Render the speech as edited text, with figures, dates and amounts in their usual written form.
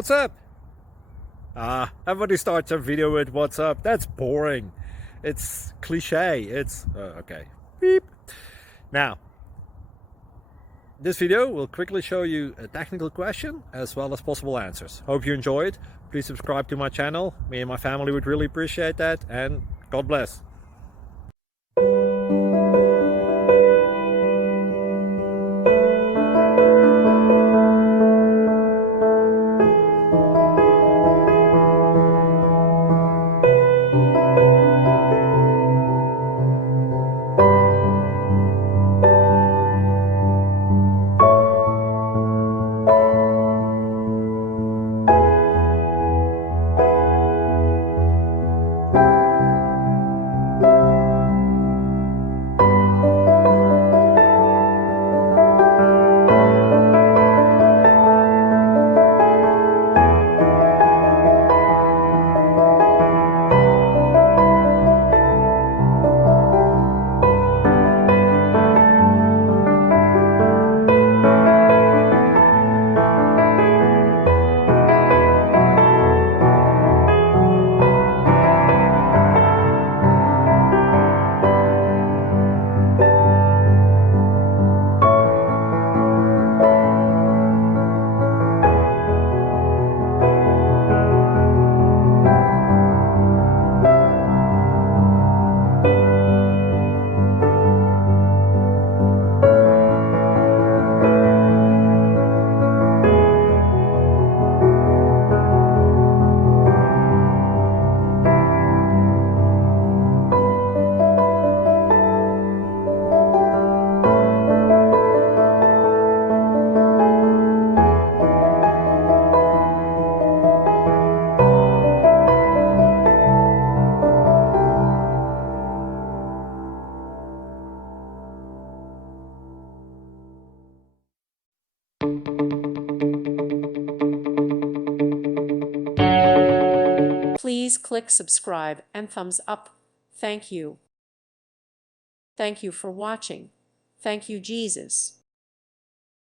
What's up? Everybody starts a video with what's up. That's boring. It's cliche. It's okay. Beep. Now, this video will quickly show you a technical question as well as possible answers. Hope you enjoy it. Please subscribe to my channel. Me and my family would really appreciate that, and God bless. Please click subscribe and thumbs up. Thank you. Thank you for watching. Thank you, Jesus.